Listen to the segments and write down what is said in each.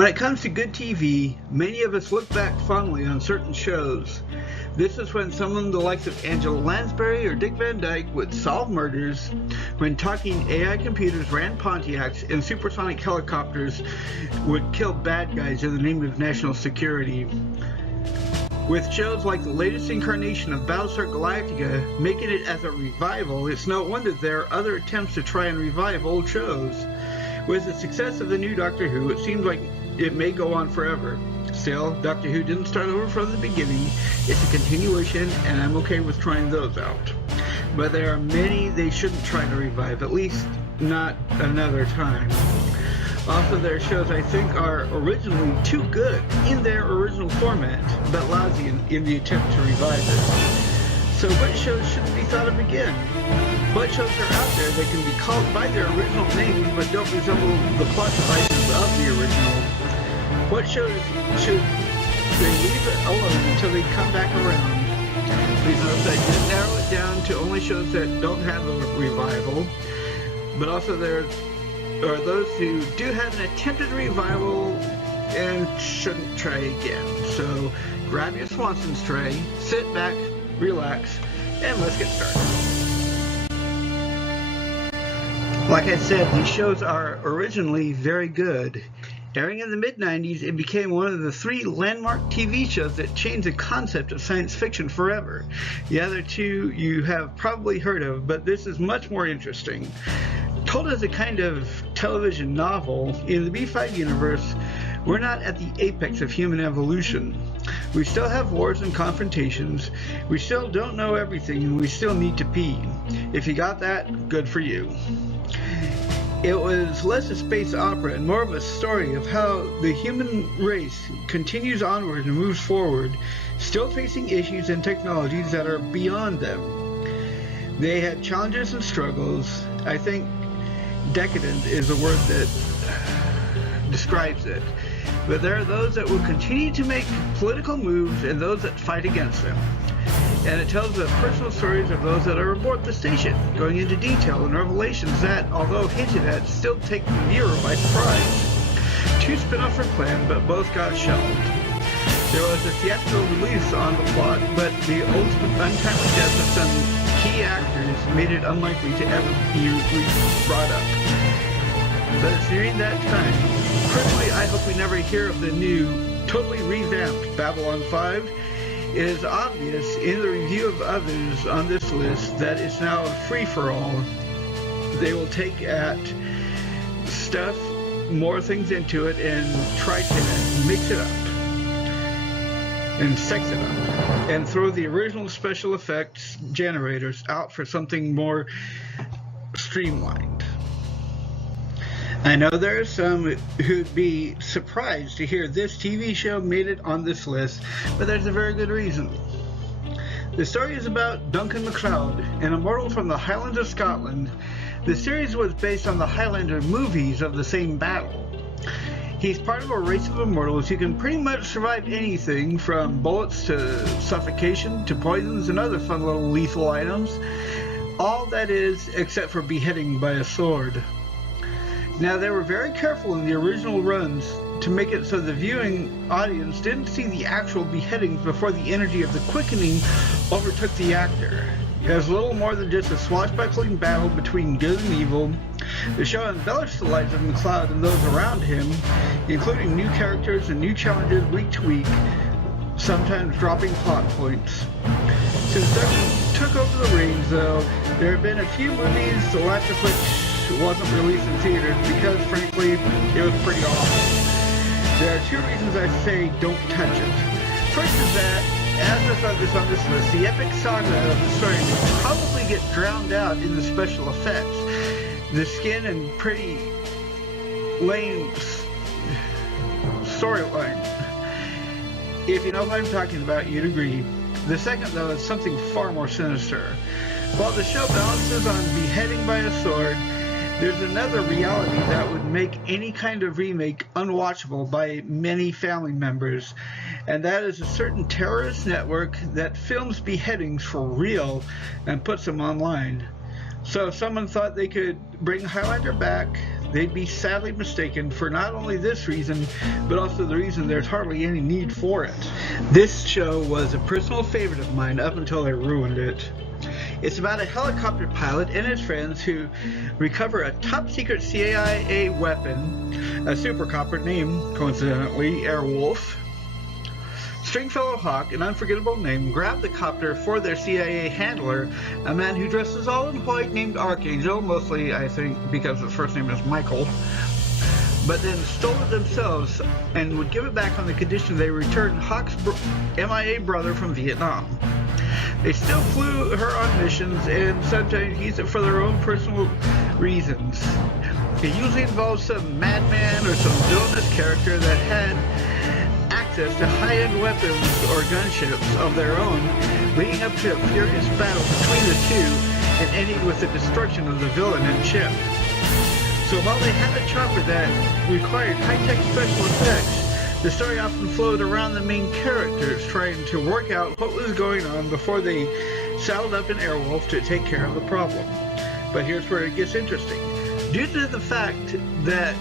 When it comes to good TV, many of us look back fondly on certain shows. This is when someone the likes of Angela Lansbury or Dick Van Dyke would solve murders, when talking AI computers ran Pontiacs and supersonic helicopters would kill bad guys in the name of national security. With shows like the latest incarnation of Battlestar Galactica making it as a revival, it's no wonder there are other attempts to try and revive old shows. With the success of the new Doctor Who, it seems like it may go on forever. Still, Doctor Who didn't start over from the beginning. It's a continuation, and I'm okay with trying those out. But there are many they shouldn't try to revive, at least not another time. Also, there are shows I think are originally too good in their original format, but lousy in the attempt to revive it. So what shows shouldn't be thought of again? What shows are out there that can be called by their original names but don't resemble the plot devices of the original? What shows should they leave it alone until they come back around? Please note that I didn't narrow it down to only shows that don't have a revival, but also there are those who do have an attempted revival and shouldn't try again. So grab your Swanson's tray, sit back, relax, and let's get started. Like I said, these shows are originally very good. Airing in the mid-90s, it became one of the 3 landmark TV shows that changed the concept of science fiction forever. The other 2 you have probably heard of, but this is much more interesting. Told as a kind of television novel, in the B5 universe, we're not at the apex of human evolution. We still have wars and confrontations, we still don't know everything, and we still need to pee. If you got that, good for you. It was less a space opera and more of a story of how the human race continues onward and moves forward, still facing issues and technologies that are beyond them. They had challenges and struggles. I think decadent is a word that describes it. But there are those that will continue to make political moves and those that fight against them. And it tells the personal stories of those that are aboard the station, going into detail and revelations that, although hinted at, still take the viewer by surprise. 2 spin-offs were planned, but both got shelved. There was a theatrical release on the plot, but the ultimate untimely death of some key actors made it unlikely to ever be brought up. But it's nearing that time. Personally, I hope we never hear of the new, totally revamped Babylon 5. It is obvious in the review of others on this list that it's now a free-for-all. They will take at stuff, more things into it, and try to mix it up and sex it up and throw the original special effects generators out for something more streamlined. I know there are some who'd be surprised to hear this TV show made it on this list, but there's a very good reason. The story is about Duncan MacLeod, an immortal from the Highlands of Scotland. The series was based on the Highlander movies of the same battle. He's part of a race of immortals who can pretty much survive anything from bullets to suffocation to poisons and other fun little lethal items. All that is, except for beheading by a sword. Now, they were very careful in the original runs to make it so the viewing audience didn't see the actual beheadings before the energy of the quickening overtook the actor. It was little more than just a swashbuckling battle between good and evil. The show embellished the lives of MacLeod and those around him, including new characters and new challenges week to week, sometimes dropping plot points. Since Duncan took over the reins, though, there have been a few movies, the last of which wasn't released in theaters because, frankly, it was pretty awful. There are 2 reasons I say don't touch it. First is that, as with others on this list, the epic saga of the story will probably get drowned out in the special effects. The skin and pretty lame storyline. If you know what I'm talking about, you'd agree. The second, though, is something far more sinister. While the show balances on beheading by a sword, there's another reality that would make any kind of remake unwatchable by many family members, and that is a certain terrorist network that films beheadings for real and puts them online. So if someone thought they could bring Highlander back, they'd be sadly mistaken for not only this reason, but also the reason there's hardly any need for it. This show was a personal favorite of mine up until I ruined it. It's about a helicopter pilot and his friends who recover a top-secret CIA weapon, a supercopter named, coincidentally, Airwolf. Stringfellow Hawk, an unforgettable name, grabbed the copter for their CIA handler, a man who dresses all in white named Archangel, mostly, I think, because his first name is Michael, but then stole it themselves and would give it back on the condition they returned Hawk's MIA brother from Vietnam. They still flew her on missions and sometimes used it for their own personal reasons. It usually involved some madman or some villainous character that had access to high-end weapons or gunships of their own, leading up to a furious battle between the two and ending with the destruction of the villain and ship. So while they had a chopper that required high-tech special effects, the story often flowed around the main characters trying to work out what was going on before they saddled up an Airwolf to take care of the problem. But here's where it gets interesting. Due to the fact that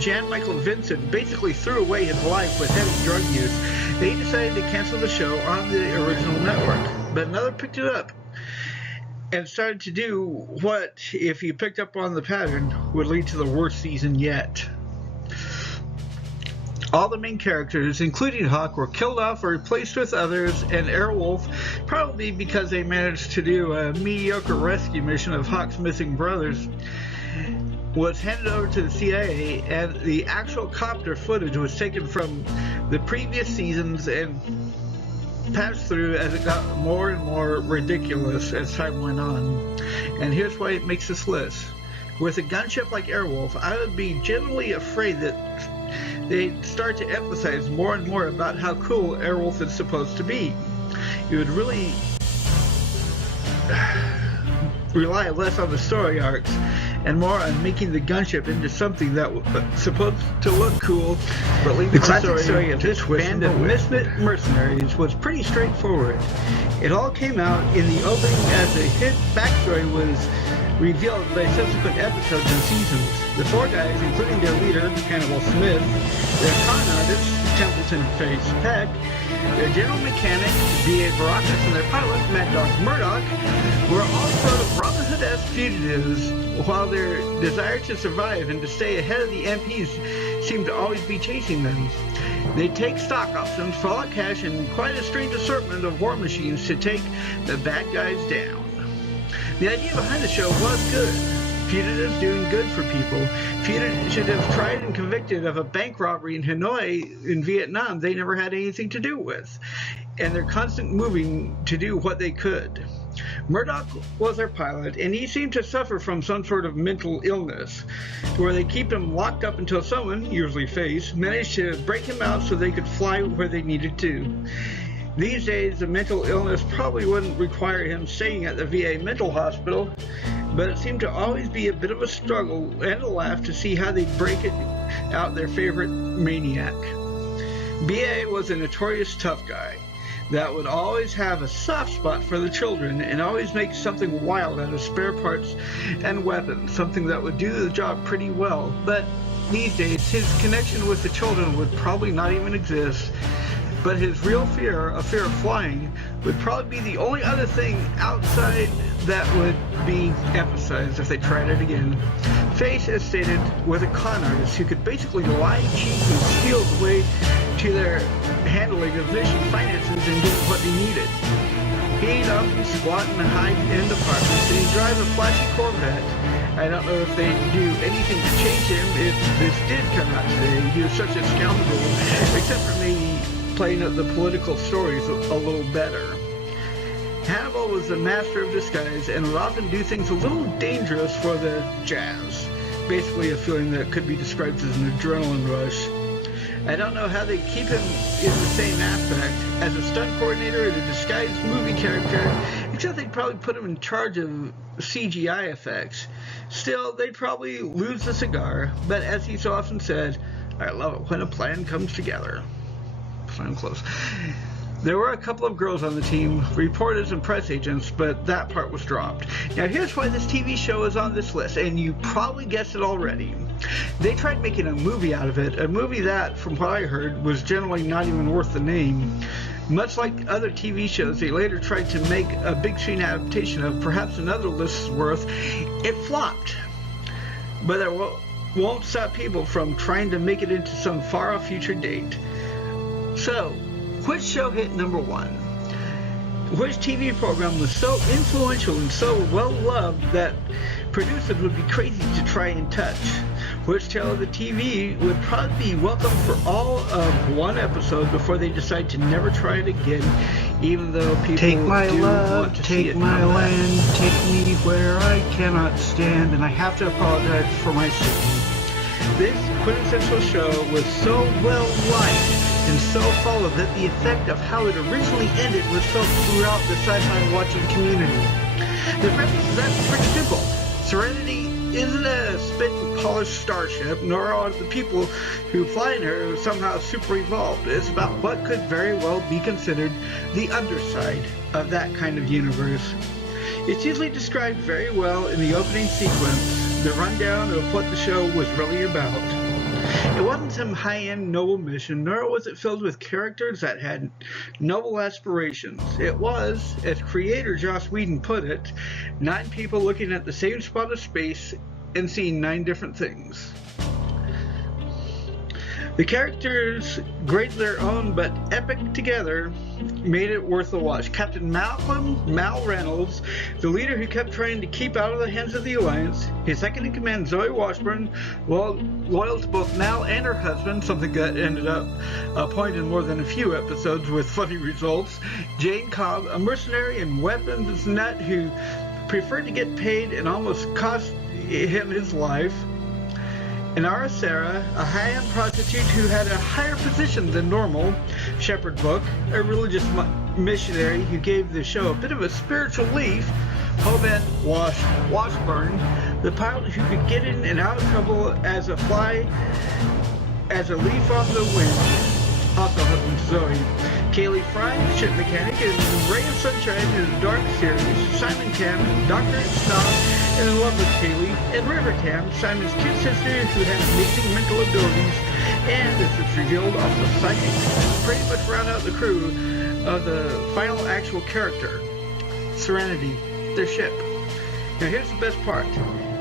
Jan Michael Vincent basically threw away his life with heavy drug use, they decided to cancel the show on the original network. But another picked it up and started to do what, if you picked up on the pattern, would lead to the worst season yet. All the main characters, including Hawk, were killed off or replaced with others, and Airwolf, probably because they managed to do a mediocre rescue mission of Hawk's missing brothers, was handed over to the CIA, and the actual copter footage was taken from the previous seasons and passed through as it got more and more ridiculous as time went on. And here's why it makes this list. With a gunship like Airwolf, I would be generally afraid that they'd start to emphasize more and more about how cool Airwolf is supposed to be. It would really rely less on the story arcs and more on making the gunship into something that was supposed to look cool, but leaving the classic story of this band of misfit mercenaries was pretty straightforward. It all came out in the opening as the hit backstory was revealed by subsequent episodes and seasons. The four guys, including their leader, Hannibal Smith, their con artist, Templeton Face Peck, their general mechanic, B.A. Baracus, and their pilot, Mad Dog Murdoch, were all sort of Robin Hood-esque fugitives, while their desire to survive and to stay ahead of the MPs seemed to always be chasing them. They take stock options, fall out cash, and quite a strange assortment of war machines to take the bad guys down. The idea behind the show was good. Fugitives doing good for people. Fugitives tried and convicted of a bank robbery in Hanoi in Vietnam they never had anything to do with. And they're constant moving to do what they could. Murdoch was their pilot, and he seemed to suffer from some sort of mental illness, where they keep him locked up until someone, usually Face, managed to break him out so they could fly where they needed to. These days, the mental illness probably wouldn't require him staying at the VA mental hospital, but it seemed to always be a bit of a struggle and a laugh to see how they'd break it out their favorite maniac. BA was a notorious tough guy that would always have a soft spot for the children and always make something wild out of spare parts and weapons, something that would do the job pretty well. But these days, his connection with the children would probably not even exist. But his real fear, a fear of flying, would probably be the only other thing outside that would be emphasized if they tried it again. Face, as stated, was a con artist who could basically lie, cheat, and steal the way to their handling of mission finances and get what they needed. He'd often squat and hide in apartments, and he'd drive a flashy Corvette. I don't know if they'd do anything to change him if this did come out today. He was such a scoundrel, except for maybe playing up the political stories a little better. Hannibal was the master of disguise and would often do things a little dangerous for the jazz. Basically a feeling that could be described as an adrenaline rush. I don't know how they keep him in the same aspect as a stunt coordinator and a disguised movie character, except they'd probably put him in charge of CGI effects. Still, they'd probably lose the cigar, but as he so often said, I love it when a plan comes together. I'm close. There were a couple of girls on the team, reporters and press agents, but that part was dropped. Now here's why this TV show is on this list, and you probably guessed it already. They tried making a movie out of it, a movie that, from what I heard, was generally not even worth the name. Much like other TV shows they later tried to make a big screen adaptation of, perhaps another list's worth, it flopped. But that won't stop people from trying to make it into some far-off future date. So, which show hit number 1? Which TV program was so influential and so well-loved that producers would be crazy to try and touch? Which tale of the TV would probably be welcome for all of one episode before they decide to never try it again, even though people take my do love, want to take see it my land, take me where I cannot stand, and I have to apologize for my singing. This quintessential show was so well liked and so followed that the effect of how it originally ended was felt throughout the sci-fi watching community. The premise is actually pretty simple. Serenity isn't a spit and polished starship, nor are the people who fly in her somehow super evolved. It's about what could very well be considered the underside of that kind of universe. It's usually described very well in the opening sequence, the rundown of what the show was really about. It wasn't some high-end noble mission, nor was it filled with characters that had noble aspirations. It was, as creator Joss Whedon put it, 9 people looking at the same spot of space and seeing 9 different things. The characters, great their own but epic together, made it worth the watch. Captain Malcolm Mal Reynolds, the leader who kept trying to keep out of the hands of the Alliance, his second-in-command Zoe Washburn, loyal to both Mal and her husband, something that ended up a point in more than a few episodes with funny results, Jane Cobb, a mercenary and weapons nut who preferred to get paid and almost cost him his life, Inara Sarah, a high-end prostitute who had a higher position than normal, Shepherd Book, a religious missionary who gave the show a bit of a spiritual leaf, Hoban Washburn, the pilot who could get in and out of trouble as a leaf on the wind, also husband Zoe, Kaylee Fry, ship mechanic, and Ray of Sunshine in the Dark series, Simon Tam, Dr. Snob, and in love with Kaylee, and River Tam, Simon's cute sister who has amazing mental abilities, and as it's revealed, also psychic, pretty much round out the crew of the final actual character, Serenity, their ship. Now here's the best part.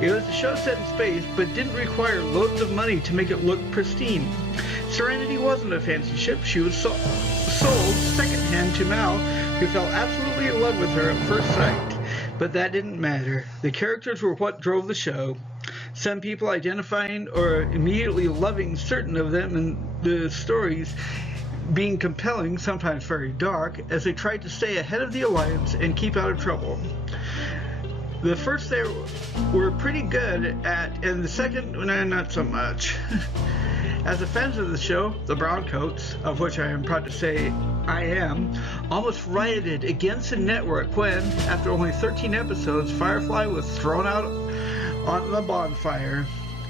It was a show set in space, but didn't require loads of money to make it look pristine. Serenity wasn't a fancy ship. She was sold secondhand to Mal, who fell absolutely in love with her at first sight. But that didn't matter. The characters were what drove the show. Some people identifying or immediately loving certain of them, and the stories being compelling, sometimes very dark, as they tried to stay ahead of the Alliance and keep out of trouble. The first they were pretty good at, and the second, not so much. As the fans of the show, the Browncoats, of which I am proud to say I am, almost rioted against the network when, after only 13 episodes, Firefly was thrown out on the bonfire.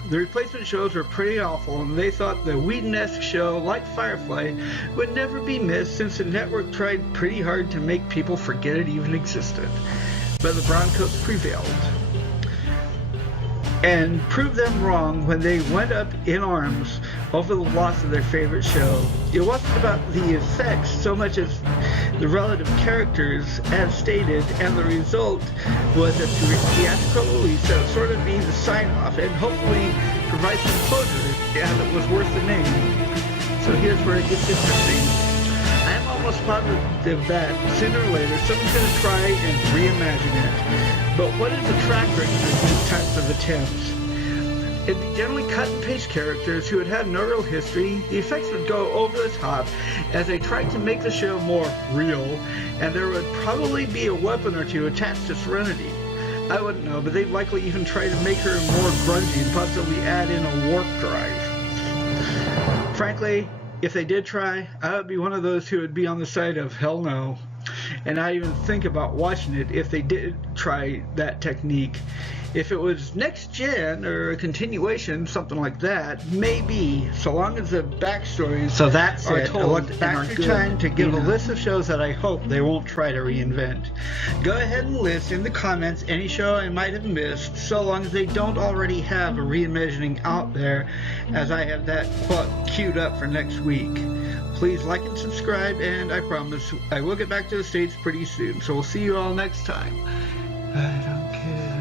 The replacement shows were pretty awful, and they thought the Whedon-esque show, like Firefly, would never be missed since the network tried pretty hard to make people forget it even existed. But the Browncoats prevailed and proved them wrong when they went up in arms over the loss of their favorite show. It wasn't about the effects so much as the relative characters as stated, and the result was a theatrical release that would sort of be the sign-off and hopefully provide some closure and it was worth the name. So here's where it gets interesting. I'm almost positive that sooner or later someone's going to try and reimagine it. But what is the track record of these types of attempts? It'd be generally cut-and-paste characters who had had no real history. The effects would go over the top as they tried to make the show more real, and there would probably be a weapon or two attached to Serenity. I wouldn't know, but they'd likely even try to make her more grungy and possibly add in a warp drive. Frankly, if they did try, I would be one of those who would be on the side of hell no. and not even think about watching it if they did try that technique. If it was next gen or a continuation, something like that, maybe, so long as the backstories So that's are it. I told looked and back are through good. time to give a Yeah. list of shows that I hope they won't try to reinvent. Go ahead and list in the comments any show I might have missed, so long as they don't already have a reimagining out there, as I have that queued up for next week. Please like and subscribe, and I promise I will get back to the States pretty soon. So we'll see you all next time. I don't care.